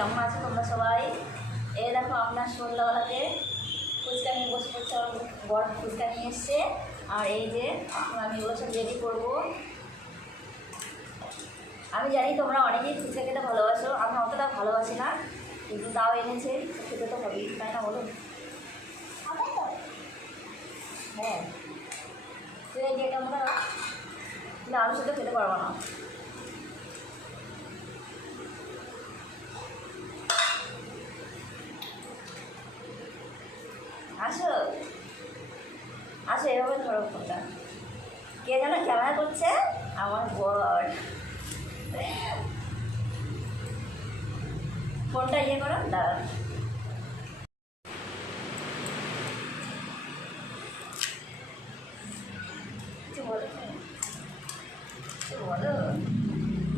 কেমন আছো তোমরা সবাই? এই দেখো আপনার সন্ধ্যাবেলাতে ফুচকা নিয়ে বসে পড়ছে, বড় ফুচকা নিয়ে এসছে। আর এই যে এখন আমি এগুলো সব রেডি করবো। আমি জানি তোমরা অনেকেই ফুচকা খেতে ভালোবাসো, আমি অতটা ভালোবাসি না, কিন্তু তাও এনেছে, খেতে তো হবেই, তাই না বলো? হ্যাঁ, তুই এই যে এটা মতো না, আলু সেটা খেতে পারবো না। আসো আসো, এভাবে ধরো ফোনটা। কে যেন ক্যামেরা করছে? আমার বর। ফোনটা ইয়ে করো, দাঁড়াও। কিছু বলো, বলো।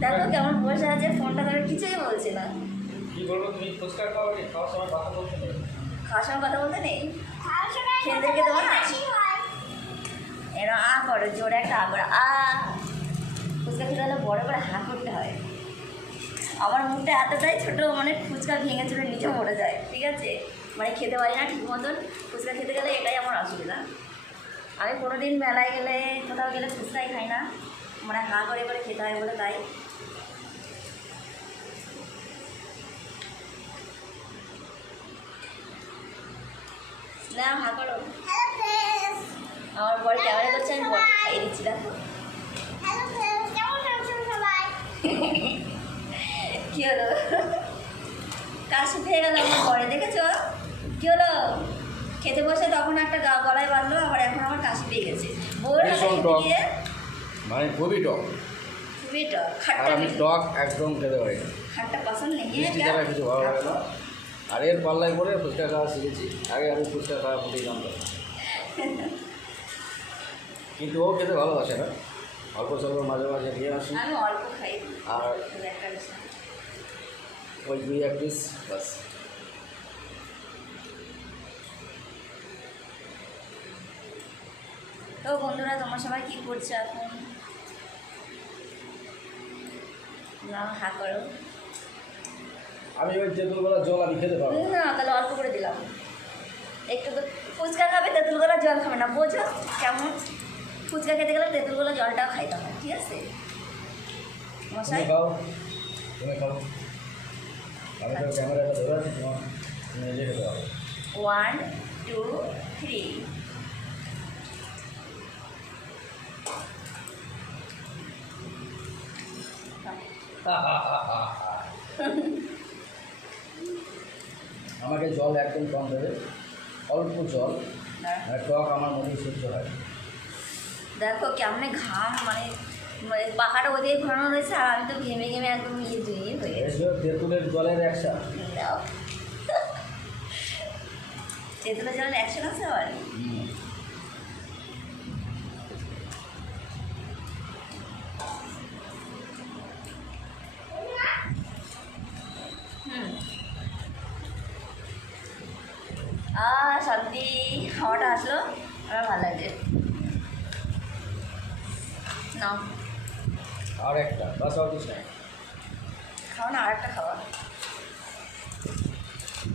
দেখো কেমন বসে আছে, ফোনটা ধরে কিছুই বলছে না। কি বলবো, তুমি ফুচকা খাওয়ানি, খাওয়ার সময় কথা বলতে নেই। খাওয়ার সময় কথা বলতে নেই, খেতে দেবো না। এরা আ করো, জোরে একটা আ করো, আ। ফুচকা খেতে হলে বড় করে হা করতে হয়। আমার মুখটা এতটাই ছোটো, মানে ফুচকা ভেঙে চলে নিচে মরে যায়, ঠিক আছে? মানে খেতে পারি না ঠিক মতন। ফুচকা খেতে গেলে এটাই আমার অসুবিধা। আমি কোনো দিন মেলায় গেলে, কোথাও গেলে ফুচকাই খাই না, মানে হা করে করে খেতে হয় বলে, তাই। না, হা করো। আমার বড় ক্যামেরা করছে, আমি বড় খাইয়ে দিচ্ছি, দেখো। কি হলো? কাশি পেয়ে গেল আমার ঘরে, দেখেছো? কি হলো? খেতে বসে তখন একটা গলায় বাঁধলো, আবার এখন আমার কাশি পেয়ে গেছে। বউয়ের হাতে খেতে গিয়ে মানে খুবই টক, খুবই টক। আর খাট্টা আমি টক একদম খেতে পারি না। খাট্টা পছন্দ নেই। মিষ্টি ছাড়া কিছু ভালো লাগে না। আর এর পাল্লায় করে ফুচকা খাওয়া শিখেছি। আগে আমি ফুচকা খাওয়া ভুলেই জানতাম, কিন্তু ও খেতে ভালোবাসে না। অল্প স্বল্প মাঝে মাঝে নিয়ে আসি, আমি অল্প খাই। আর ওই 2-1 পিস বাস। তো বন্ধুরা, তোমার সবাই কী করছো এখন? না, হা করো। আমি ওই তেঁতুলবেলা জল আমি খেতে পারবো না। না, তাহলে অল্প করে দিলাম। একটু তো ফুচকা খাবে, তেঁতুল গোলা জল খাবে না, বোঝো কেমন? ফুচকা খেতে গেলে তেঁতুল গোলা জলটাও খাইতে হবে, ঠিক আছে মশাই? তুমি খাও, তুমি খাও। আমি তো ক্যামেরাটা ধরে আছি, তুমি নিজে খেতে পারো। 1 2 3। আমাকে জল একদম কম দেবে, অল্প জল, আর টক আমার মধ্যে সহ্য হয়। দেখো কেমন ঘাম, মানে মানে পাখাটা ওদিকে ঘোরানো রয়েছে, আর আমি তো ঘেমে ঘেমে একদম ইয়ে হয়ে গেছি। তেঁতুলের জলের অ্যাকশন। তেঁতুলের জলের অ্যাকশন আছে আবার। শান্তি, খাওয়াটা আসলো, আমার ভালো লাগছে। না, আর একটা বাস, আর কিছু নাই। খাও না, আর একটা খাওয়া।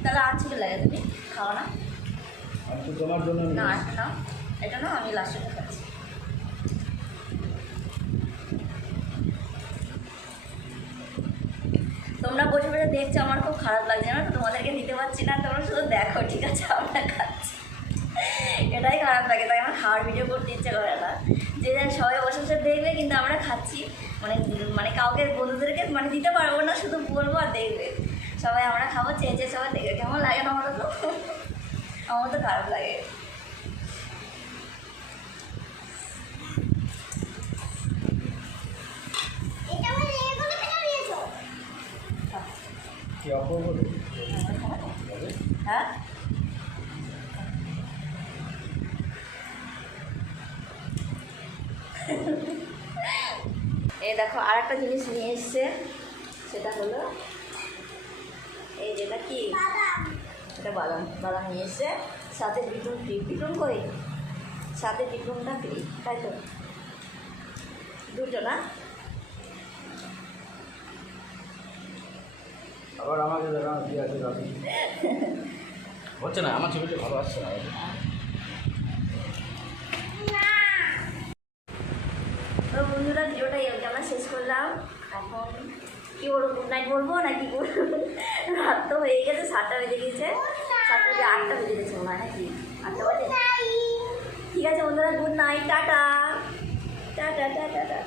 তাহলে আর ছিল লাগে, তুমি খাও না। আমি তো তোমার জন্য না, একটা না, এটা না, আমি লাস্টে খাচ্ছি। তোমরা বসে বসে দেখছো, আমার খুব খারাপ লাগছে না, তোমাদেরকে দিতে পারছি না, তোমরা শুধু দেখো, ঠিক আছে? আমরা খাচ্ছি, এটাই খারাপ লাগে, তাই আমার খাওয়ার ভিডিও করতে ইচ্ছে করে না। যে সবাই বসে বসে দেখবে, কিন্তু আমরা খাচ্ছি, মানে মানে কাউকে বন্ধুদেরকে মানে দিতে পারবো না, শুধু বলবো আর দেখবে সবাই। আমরা খাবো, চেয়ে চেয়ে সবাই দেখবে, কেমন লাগে না? আমার তো আমার তো খারাপ লাগে। কি অপূর্ব। হ্যাঁ, এই দেখো আর একটা জিনিস নিয়ে এসছে, সেটা হলো এই যেটা কি, এটা বাদাম। বাদাম নিয়ে এসছে, সাথে বিটুন ফ্রি। বিটুন কই? সাথে বিটুনটা ফ্রি, তাই তো? দুটো না? আবার আমাকে দেখানো কি আছে দাদু হচ্ছে না, আমার ছবিটা ভালো আসছে না। তো বন্ধুরা ভিডিওটা আমরা শেষ করলাম। এখন কী বলবো, গুড নাইট বলবো না কি বলবো? রাত তো হয়ে গেছে, 7টা বেজে গেছে, 7টা বেজে 8টা বেজে গেছে মনে হয় নাকি 8টা বাজে। ঠিক আছে বন্ধুরা, good night, tata tata tata tata.